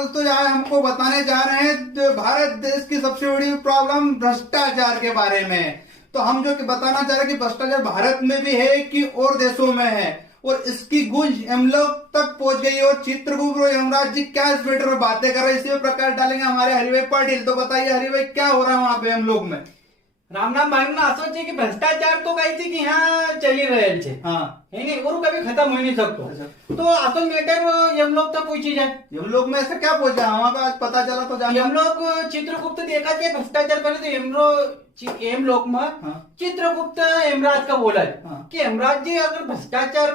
दोस्तों आज हमको बताने जा रहे हैं भारत देश की सबसे बड़ी प्रॉब्लम भ्रष्टाचार के बारे में। तो हम जो कि बताना चाह रहे हैं कि भ्रष्टाचार भारत में भी है कि और देशों में है, और इसकी गूंज हम लोग तक पहुंच गई। और चित्रगुप्त और यमराज जी क्या इस मैटर में बातें कर रहे हैं, इसी में प्रकाश डालेंगे हमारे हरिभाई पाटिल। तो बताइए हरिभाई क्या हो रहा है वहां पे हम लोग में। રામ નામ ભાઈ આસો છે કે ભ્રષ્ટાચાર તો કઈ છે કે यहाँ चली रहेल છે हाँ है नहीं, और कभी खत्म हो नहीं सकतो। तो आसो मैटर हम लोग तक पूछी जाए। हम लोग में ऐसा क्या पहुंचा हमारे पास पता चला तो जाने। हम लोग चित्रगुप्त देखा के भ्रष्टाचार पहले तो एम लोग में चित्रगुप्त हेमराज का बोला है कि हेमराज जी अगर भ्रष्टाचार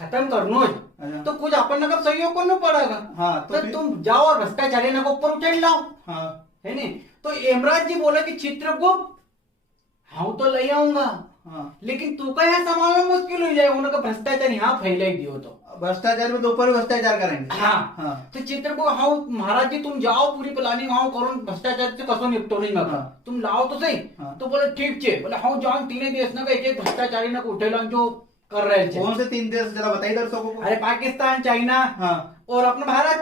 खत्म करनो है तो कुछ अपन नगर सहयोग करना पड़ेगा। तो तुम जाओ और भ्रष्टाचारी को ऊपर उठा लाओ, है नहीं। तो हेमराज जी बोला कि चित्रगुप्त हाँ तो ले आऊंगा, लेकिन तू का यहाँ संभालना मुश्किल हो जाएगा। उन्होंने भ्रष्टाचार यहाँ फैलाई दियो तो भ्रष्टाचार में तो ऊपर भ्रष्टाचार करेंगे। हाँ तो चित्रगुप्त हाँ महाराज जी तुम जाओ पूरी प्लानिंग हाँ करो भ्रष्टाचार से कसो निपटो नहीं मगर तुम लाओ तो सही। तो बोले ठीक छे, बोले हाँ जाओ तीन देश ना एक एक भ्रष्टाचारी ना उठेला जो कर रहे थे। कौन से तीन देश जरा बताइए दर्शकों को। अरे पाकिस्तान, चाइना और अपना भारत।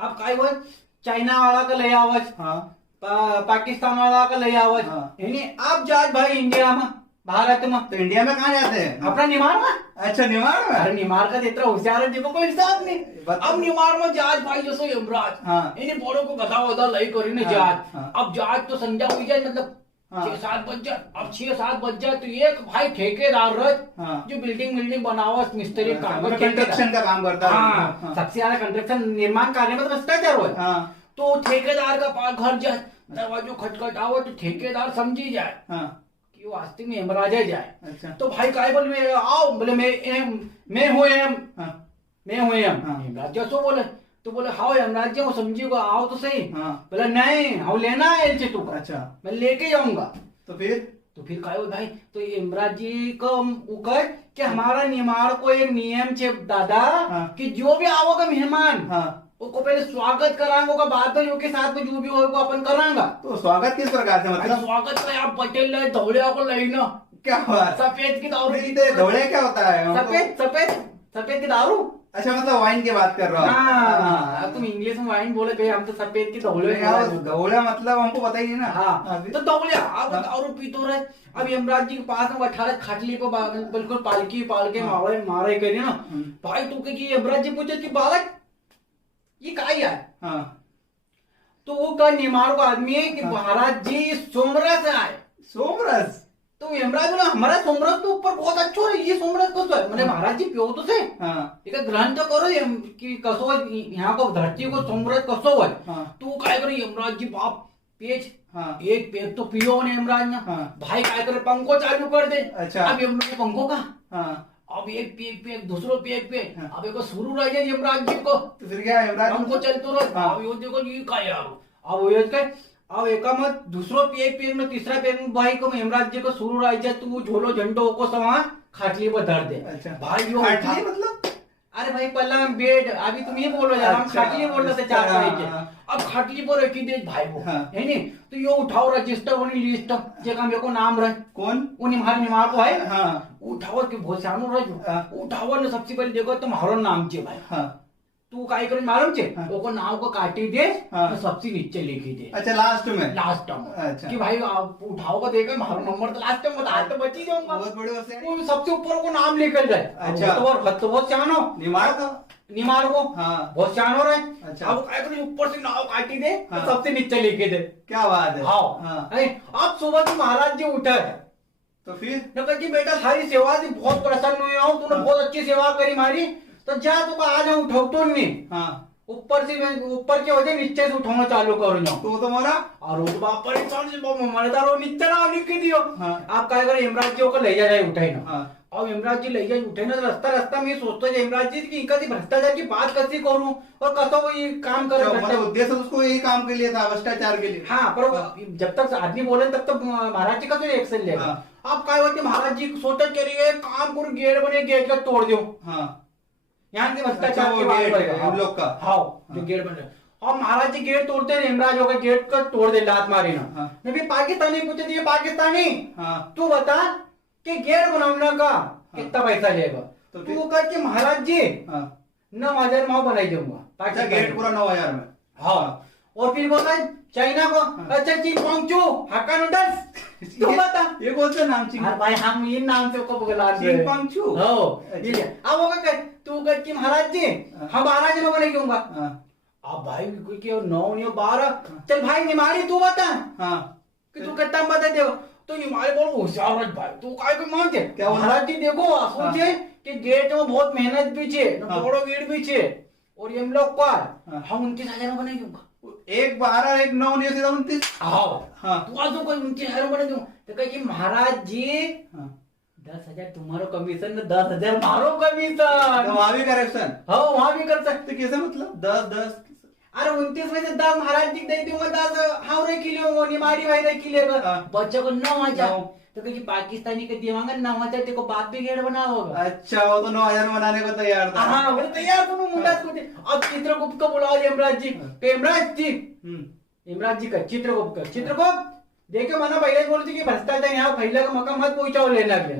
अब काय वो चाइना वाला का ले आवज, पाकिस्तान वाला का ले आवज, अब जाज भाई इंडिया में भारत में। तो इंडिया में कहाँ जाते हैं? अपना निमाड़ में। अच्छा निमाड़ में। अरे निमाड़ का इतना होशियार है देखो कोई हिसाब नहीं। अब निमाड़ में जाज भाई जैसे यमराज इन्हें बोलो को गधा वधा लई करी ने जाज। अब जाज तो संध्या हुई जाए, मतलब 6-7 बज जाए। अब 6-7 बज जाए तो एक भाई ठेकेदार जो बिल्डिंग बनावत मिस्त्री कंस्ट्रक्शन का काम करता है। सबसे ज्यादा कंस्ट्रक्शन निर्माण कार्य में भ्रष्टाचार हो। तो ठेकेदार का पास घर जाए, दरवाजो खटखटाओ तो ठेकेदार समझी जाए कि वास्तव में हेमराज जाए। तो भाई काय बोल में आओ, बोले मैं हूँ हेमराज जैसो बोले। तो बोले हाँ हेमराज जी वो समझी को आओ तो सही। बोला नहीं हाँ लेना है तू। अच्छा मैं लेके जाऊंगा। तो फिर काय हो भाई तो हेमराज जी को उकर कि हमारा निमाड़ को एक नियम छे दादा कि जो भी आओगे मेहमान उसको पहले स्वागत करांगा, बाद में के साथ में जो भी होगा अपन करांगा। तो स्वागत किस प्रकार से, मतलब स्वागत में आप पटेल धौड़िया को लेना क्या बात। सफेद की दारू। धौड़े क्या होता है? सफेद की दारू। अच्छा मतलब वाइन की बात कर रहा हूँ। तुम इंग्लिश में वाइन बोले भाई, हम तो सफेद की धौड़े। धौड़ा मतलब हमको बताइए ना। तो धौड़िया आप दारू पीतो रहे। अब यमराज जी के पास में 18 खाटली पे बिल्कुल पालकी पाल के मारे करे ना भाई। तू के यमराज जी पूछे कि बालक ये का है? तो वो का निमाड़ को आदमी है कि महाराज जी सोमरस आए। सोमरस? तो यमराज बोला हमारा सोमरस तो ऊपर बहुत अच्छा है, ये सोमरस कसो है? मैंने महाराज जी पियो तो से एक ग्रहण तो करो कि कसो यहाँ को धरती को सोमरस कसो है। तो काय करे यमराज जी बाप पेज एक पेज तो पियो ने यमराज ना भाई काय करे पंखो चालू कर दे। अच्छा अब यमराज पंखो का अब एक पेग दूसरो पेग अब एक शुरू रह जाए यमराज जी को। तो फिर क्या यमराज हमको चलतो रहो। अब यो देखो ये का यार अब ये का अब एक मत दूसरो पेग में तीसरा पेग में भाई को यमराज जी को शुरू रह जाए तू झोलो झंडो को समा खाटली पर धर दे। अच्छा भाई यो खाटली मतलब अरे भाई पहला बेड अभी तुम ये बोलो यार हम खाटली बोल रहे थे 4 बजे के। अब खाटली पर रखी दे भाई वो है नहीं। तो यो उठाओ रजिस्टर होनी लिस्ट जे का मेरे को नाम रहे कौन उन्हीं हमारे निमाड़ को है। उठाओ के बहुत सानो रह उठाओ ने सबसे पहले देखो तुम्हारा नाम चे भाई। तू काय करे मालूम छे वो नाम को काटी दे तो सबसे नीचे लिखी दे। अच्छा लास्ट में अच्छा कि भाई आप उठाओ को देखो हमारा नंबर तो लास्ट में बता तो बची जाऊंगा। बहुत बड़े वो सबसे ऊपर को नाम लिखल जाए। अच्छा तो और खत बहुत चानो निमाड़ को बहुत चानो रहे। अच्छा अब काय करे ऊपर से नाम काटी दे तो सबसे नीचे लिखे दे। क्या बात है। हाँ अरे आप सुबह से महाराज जी उठे तो फिर न कि बेटा सारी सेवा से बहुत प्रसन्न हुए हूँ, तूने बहुत अच्छी सेवा करी मारी। तो जा तू आज उठाओ नहीं ऊपर के वजह नीचे से उठाना चालू करो तो तुम्हारा और बाप परेशान से मरदारो नीचे ना लिखी दियो। आप क्या करें यमराज जी को ले जाए उठाई ना। अब यमराज जी ले जाए उठे ना रास्ता में सोचता है यमराज जी की इनका भ्रष्टाचार की बात कैसी करूं और कसो ये काम करे। मतलब उद्देश्य उसको यही काम के लिए था भ्रष्टाचार के लिए। हाँ पर जब तक आदमी बोले तब तक महाराज जी का तो एक्शन लेगा। आप क्या होते महाराज जी सोचा करिए काम करो गेट बने गेट का तोड़ दो। यहाँ से भ्रष्टाचार की बात करेगा हम लोग का। हाँ जो गेट बन रहा और महाराज जी गेट तोड़ते यमराज होगा गेट का तोड़ दे लात मारी ना। मैं भी पाकिस्तानी पूछे थे पाकिस्तानी तू बता कि गेट बनाने का कितना पैसा लेगा। तो तू कह कि महाराज जी 9,000 माओ बनाई दूंगा अच्छा, पाकिस्तान गेट पूरा 9,000 में। हाँ। और फिर बोला चाइना को अच्छा चीन पांचू हक्का नूडल्स तो बता ये कौन सा नाम चीन? अरे भाई हम इन नाम से को बुला रहे चीन पांचू? हो अच्छा। ठीक है। अब वो क्या तू कह कि महाराज जी हम 12 जनों बनाई दूंगा। हाँ अब भाई क्योंकि 9 नहीं 12 चल भाई निमाड़ी तू बता हाँ कि तू कितना बता दे तो निमाड़ी बोल होशियार है भाई तू काय को मानते क्या बोला? महाराज जी देखो सोचे कि गेट में बहुत मेहनत भी छे बड़ो गेट भी छे और ये हम लोग का हम 29,000 में बनाई दूंगा। एक 12 एक 9 नहीं सीधा 29। आओ हाँ तू आज कोई 29,000 बना दूं तो कहे कि महाराज जी हाँ 10,000 तुम्हारो कमीशन 10,000 मारो कमीशन तो वहां भी करेक्शन? हाँ वहां भी कर सकते। तो कैसे मतलब 10-10? अरे 29 में से 10 महाराज जी दे दूंगा 10 हाँ रे किलो वो निमाड़ी भाई रे किलो बच्चों को 9,000 तो कहे पाकिस्तानी के दिमाग 9,000 तेरे को बात भी गेट बना होगा। अच्छा वो तो 9,000 बनाने को तैयार था। हाँ वो तैयार तुम मुंडा को अब चित्रगुप्त को बुलाओ यमराज जी तो यमराज जी यमराज जी का चित्रगुप्त देखो माना पहले बोलते कि भ्रष्टाचार यहाँ पहले का मका मत पहुंचाओ लेना के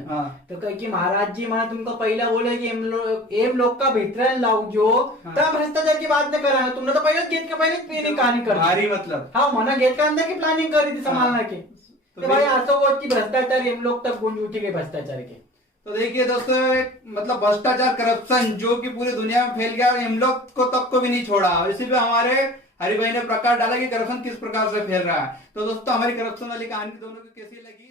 तो कह कि महाराज जी माना तुमको पहले बोले कि एम लोग का भीतर लाओ जो तब भ्रष्टाचार की बात नहीं करा तुमने तो पहले गेट के पहले प्लानिंग कहानी कर भारी मतलब हाँ माना गेट का अंदर की प्लानिंग करी थी संभालना की तो भाई ऐसा हुआ कि भ्रष्टाचार एम लोग तक गुंज उठी गई भ्रष्टाचार के। तो देखिए दोस्तों एक मतलब भ्रष्टाचार करप्शन जो कि पूरी दुनिया में फैल गया और हम लोग को तक को भी नहीं छोड़ा। इसी पे हमारे हरि भाई ने प्रकाश डाला कि करप्शन किस प्रकार से फैल रहा है। तो दोस्तों हमारी करप्शन वाली कहानी दोनों को कैसी लगी?